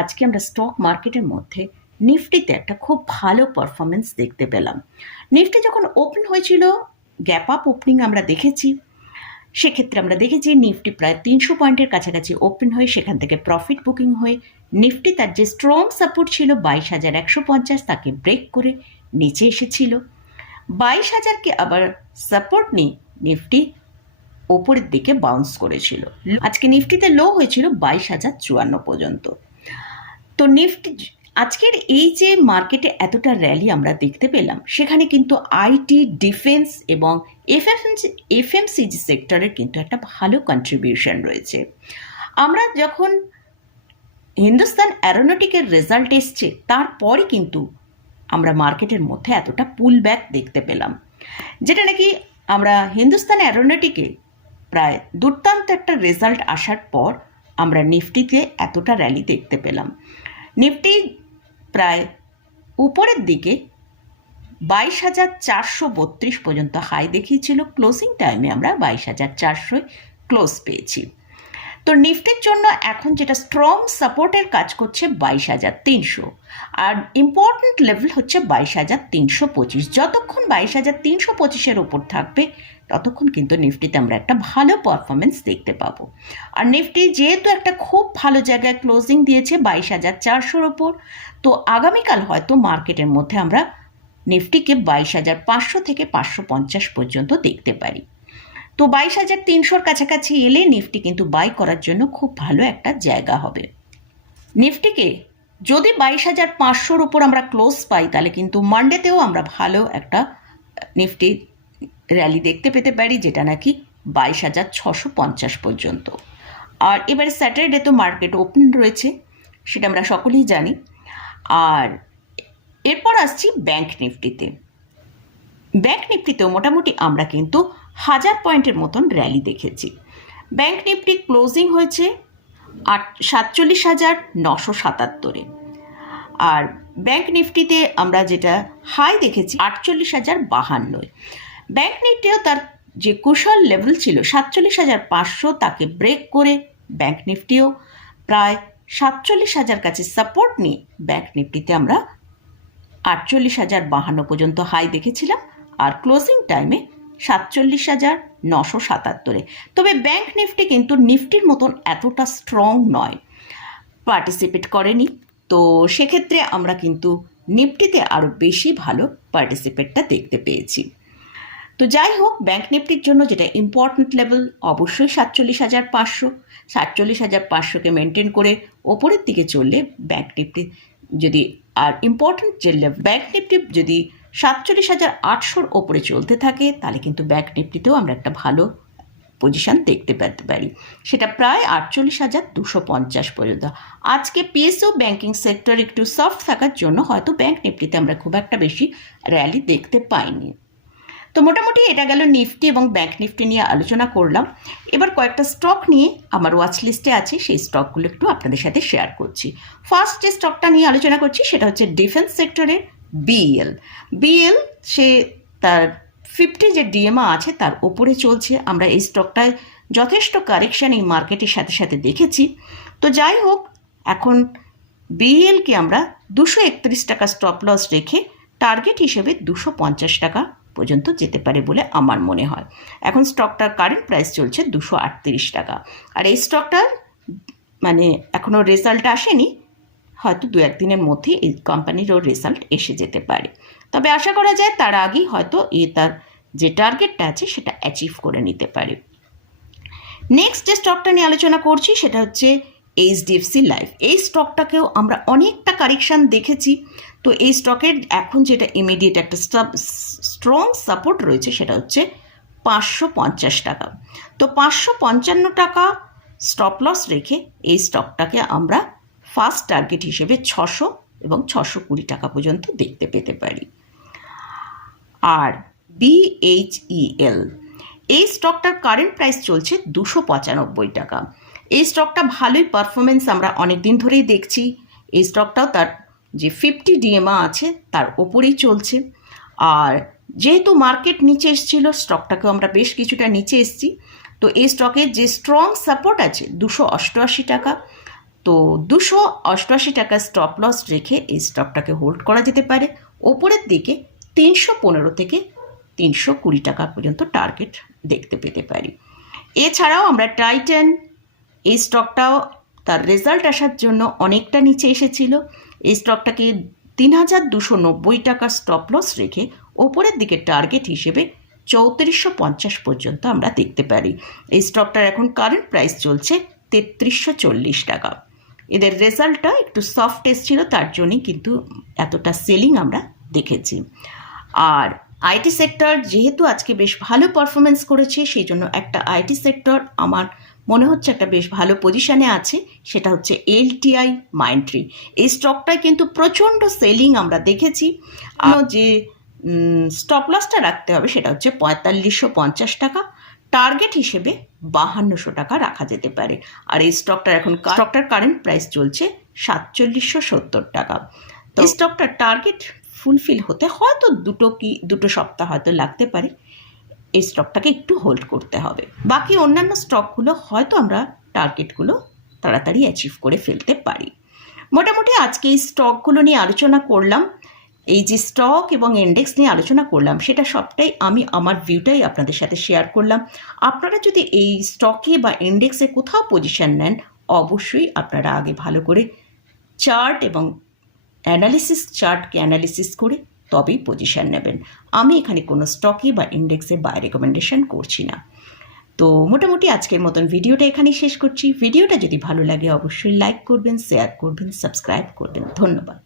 আজকে আমরা স্টক মার্কেটের মধ্যে নিফটিতে একটা খুব ভালো পারফরমেন্স দেখতে পেলাম। নিফটি যখন ওপেন হয়েছিল গ্যাপ আপ ওপেনিং আমরা দেখেছি। সেক্ষেত্রে আমরা দেখেছি নিফটি প্রায় তিনশো পয়েন্টের কাছাকাছি ওপেন হয়ে সেখান থেকে প্রফিট বুকিং হয়ে নিফটি তার যে স্ট্রং সাপোর্ট ছিল, বাইশ হাজার একশো পঞ্চাশ তাকে ব্রেক করে নিচে এসেছিল। বাইশ হাজারকে আবার সাপোর্ট নিয়ে নিফটি ওপরের দিকে বাউন্স করেছিল। আজকে নিফটিতে লো হয়েছিল বাইশ হাজার চুয়ান্ন পর্যন্ত। তো নিফটি আজকের এই যে মার্কেটে এতটা র্যালি আমরা দেখতে পেলাম, সেখানে কিন্তু আইটি ডিফেন্স এবং এফএমসি এফএমসিজি সেক্টরের কিন্তু একটা ভালো কন্ট্রিবিউশন রয়েছে। আমরা যখন হিন্দুস্তান অ্যারোনটিকের রেজাল্ট এসছে, তারপরই কিন্তু আমরা মার্কেটের মধ্যে এতটা পুল ব্যাক দেখতে পেলাম, যেটা নাকি আমরা হিন্দুস্তান অ্যারোনটিকে প্রায় দুর্দান্ত একটা রেজাল্ট আসার পর আমরা নিফটিতে এতটা র্যালি দেখতে পেলাম। নিফটি প্রায় উপরের দিকে বাইশ হাজার চারশো বত্রিশ পর্যন্ত হাই দেখিয়েছিল। ক্লোজিং টাইমে আমরা বাইশ হাজার চারশোয় ক্লোজ পেয়েছি। তো নিফটির জন্য এখন যেটা স্ট্রং সাপোর্টের কাজ করছে বাইশ হাজার তিনশো। আর ইম্পর্ট্যান্ট লেভেল হচ্ছে বাইশ হাজার তিনশো পঁচিশ। যতক্ষণ বাইশ হাজার তিনশো পঁচিশের ওপর থাকবে ততক্ষণ কিন্তু নিফটিতে আমরা একটা ভালো পারফরমেন্স দেখতে পাবো। আর নিফটি যেহেতু একটা খুব ভালো জায়গায় ক্লোজিং দিয়েছে বাইশ হাজার চারশোর ওপর, তো আগামীকাল হয়তো মার্কেটের মধ্যে আমরা নিফটিকে বাইশ হাজার পাঁচশো থেকে পাঁচশো পঞ্চাশ পর্যন্ত দেখতে পারি। তো বাইশ হাজার তিনশোর কাছাকাছি এলে নিফটি কিন্তু বাই করার জন্য খুব ভালো একটা জায়গা হবে। নিফটিকে যদি বাইশ হাজার পাঁচশোর উপর আমরা ক্লোজ পাই, তাহলে কিন্তু মানডেতেও আমরা ভালো একটা নিফটি র্যালি দেখতে পেতে পারি, যেটা নাকি বাইশ হাজার ছশো পঞ্চাশ পর্যন্ত। আর এবারে স্যাটারডে তো মার্কেট ওপেন রয়েছে, সেটা আমরা সকলেই জানি। আর এরপর আসছি ব্যাংক নিফটিতে ব্যাংক নিফটিতেও মোটামুটি আমরা কিন্তু হাজার পয়েন্টের মতন র্যালি দেখেছি। ব্যাংক নিফটি ক্লোজিং হয়েছে আট, সাতচল্লিশ হাজার নশো সাতাত্তরে। আর ব্যাংক নিফটিতে আমরা যেটা হাই দেখেছি, আটচল্লিশ হাজার বাহান্নয়। ব্যাংক নিফটিও তার যে কুশল লেভেল ছিল, সাতচল্লিশ হাজার পাঁচশো তাকে ব্রেক করে ব্যাংক নিফটিও প্রায় সাতচল্লিশ হাজার কাছে সাপোর্ট নিয়ে ব্যাংক নিফটিতে আমরা আটচল্লিশ হাজার বাহান্ন পর্যন্ত হাই দেখেছিলাম আর ক্লোজিং টাইমে সাতচল্লিশ হাজার নশো সাতাত্তরে। তবে ব্যাংক নিফটি কিন্তু নিফটির মতন এতটা স্ট্রং নয় পার্টিসিপেট করেনি। তো সেক্ষেত্রে আমরা কিন্তু নিফটিতে আরও বেশি ভালো পার্টিসিপেটটা দেখতে পেয়েছি। তো যাই হোক ব্যাংক নিফটির জন্য যেটা ইম্পর্ট্যান্ট লেভেল অবশ্যই সাতচল্লিশ হাজার পাঁচশো। সাতচল্লিশ হাজার পাঁচশোকে মেনটেন করে ওপরের দিকে চললে ব্যাংক নিফটি যদি, আর ইম্পর্ট্যান্ট যে ব্যাংক নিফটি যদি সাতচল্লিশ হাজার আটশোর ওপরে চলতে থাকে, তাহলে কিন্তু ব্যাংক নিফটিতেও আমরা একটা ভালো পজিশান দেখতে পেতে পারি। সেটা প্রায় আটচল্লিশ হাজার দুশো পঞ্চাশ পর্যন্ত। আজকে পিএসও ব্যাংকিং সেক্টর একটু সফট থাকার জন্য হয়তো ব্যাংক নিফটিতে আমরা খুব একটা বেশি র্যালি দেখতে পাইনি। তো মোটামুটি এটা গেল নিফটি এবং ব্যাংক নিফটি নিয়ে আলোচনা করলাম। এবার কয়েকটা স্টক নিয়ে আমার ওয়াচ লিস্টে আছে, সেই স্টকগুলো একটু আপনাদের সাথে শেয়ার করছি। ফার্স্ট যে স্টকটা নিয়ে আলোচনা করছি, সেটা হচ্ছে ডিফেন্স সেক্টরের বিএল বিএল সে তার ফিফটি যে ডিএমআ আছে, তার ওপরে চলছে। আমরা এই স্টকটায় যথেষ্ট কারেকশান এই মার্কেটের সাথে সাথে দেখেছি। তো যাই হোক, এখন বিএলকে আমরা দুশো একত্রিশ টাকা স্টপ লস রেখে টার্গেট হিসেবে দুশো পঞ্চাশ টাকা পর্যন্ত যেতে পারে বলে আমার মনে হয়। এখন স্টকটার কারেন্ট প্রাইস চলছে দুশো টাকা। আর এই স্টকটার মানে এখনও রেজাল্ট আসেনি, হয়তো দু একদিনের মধ্যে এই কোম্পানিরও রেজাল্ট এসে যেতে পারে। তবে আশা করা যায় তার আগেই হয়তো এ তার যে টার্গেটটা আছে সেটা অ্যাচিভ করে নিতে পারে। নেক্সট যে স্টকটা নিয়ে আলোচনা করছি সেটা হচ্ছে এইচডিএফসি লাইফ এই স্টকটাকেও আমরা অনেকটা কারেকশান দেখেছি। তো এই স্টকের এখন যেটা ইমিডিয়েট একটা স্ট্রং সাপোর্ট রয়েছে সেটা হচ্ছে পাঁচশো পঞ্চাশ টাকা। তো পাঁচশো পঞ্চান্ন টাকা স্টপ লস রেখে এই স্টকটাকে আমরা ফার্স্ট টার্গেট হিসেবে ছশো এবং ছশো কুড়ি টাকা পর্যন্ত দেখতে পেতে পারি। আর বিএইচইএল এই স্টকটার কারেন্ট প্রাইস চলছে দুশো পঁচানব্বই টাকা। এই স্টকটা ভালোই পারফরমেন্স আমরা অনেক দিন ধরেই দেখছি। এই স্টকটাও তার যে ফিফটি ডিএমআ আছে, তার ওপরেই চলছে। আর যেহেতু মার্কেট নিচে এসেছিল স্টকটাকেও আমরা বেশ কিছুটা নিচে এসেছি। তো এই স্টকের যে স্ট্রং সাপোর্ট আছে, দুশো অষ্টআশি টাকা। তো দুশো অষ্টআশি টাকা স্টপ লস রেখে এই স্টকটাকে হোল্ড করা যেতে পারে। ওপরের দিকে তিনশো পনেরো থেকে তিনশো কুড়ি টাকা পর্যন্ত টার্গেট দেখতে পেতে পারি। এছাড়াও আমরা টাইটেন এই স্টকটাও তার রেজাল্ট আসার জন্য অনেকটা নিচে এসেছিল। এই স্টকটাকে তিন হাজার দুশো নব্বই টাকা স্টপ লস রেখে ওপরের দিকে টার্গেট হিসেবে চৌত্রিশশো পঞ্চাশ পর্যন্ত আমরা দেখতে পারি। এই স্টকটার এখন কারেন্ট প্রাইস চলছে তেত্রিশশো চল্লিশ টাকা। এদের রেজাল্টটা একটু সফট এসেছিল, তার জন্যই কিন্তু এতটা সেলিং আমরা দেখেছি। আর আইটি সেক্টর যেহেতু আজকে বেশ ভালো পারফরমেন্স করেছে, সেই জন্য একটা আইটি সেক্টর আমার মনে হচ্ছে একটা বেশ ভালো পজিশানে আছে সেটা হচ্ছে এলটিআই মাইন্ট্রি এই স্টকটায় কিন্তু প্রচণ্ড সেলিং আমরা দেখেছি। আর যে স্টপ লসটা রাখতে হবে সেটা হচ্ছে পঁয়তাল্লিশশো পঞ্চাশ টাকা। টার্গেট হিসেবে বাহান্নশো টাকা রাখা যেতে পারে। আর এই স্টকটার এখন স্টকটার কারেন্ট প্রাইস চলছে সাতচল্লিশশো সত্তর টাকা। তো এই স্টকটার টার্গেট ফুলফিল হতে হয়তো দুটো কি দুটো সপ্তাহ হয়তো লাগতে পারে। এই স্টকটাকে একটু হোল্ড করতে হবে। বাকি অন্যান্য স্টকগুলো হয়তো আমরা টার্গেটগুলো তাড়াতাড়ি অ্যাচিভ করে ফেলতে পারি। মোটামুটি আজকে এই স্টকগুলো নিয়ে আলোচনা করলাম। এই যে স্টক এবং ইন্ডেক্স নিয়ে আলোচনা করলাম, সেটা সবটাই আমি আমার ভিউটাই আপনাদের সাথে শেয়ার করলাম। আপনারা যদি এই স্টকে বা ইন্ডেক্সে কোথাও পজিশন নেন, অবশ্যই আপনারা আগে ভালো করে চার্ট এবং অ্যানালিসিস চার্টকে অ্যানালিসিস করে তবেই পজিশান নেবেন। আমি এখানে কোনো স্টকে বা ইন্ডেক্সে বাই রেকমেন্ডেশন করছি না। তো মোটামুটি আজকের মতন ভিডিওটা এখানেই শেষ করছি। ভিডিওটা যদি ভালো লাগে, অবশ্যই লাইক করবেন শেয়ার করবেন সাবস্ক্রাইব করবেন। ধন্যবাদ।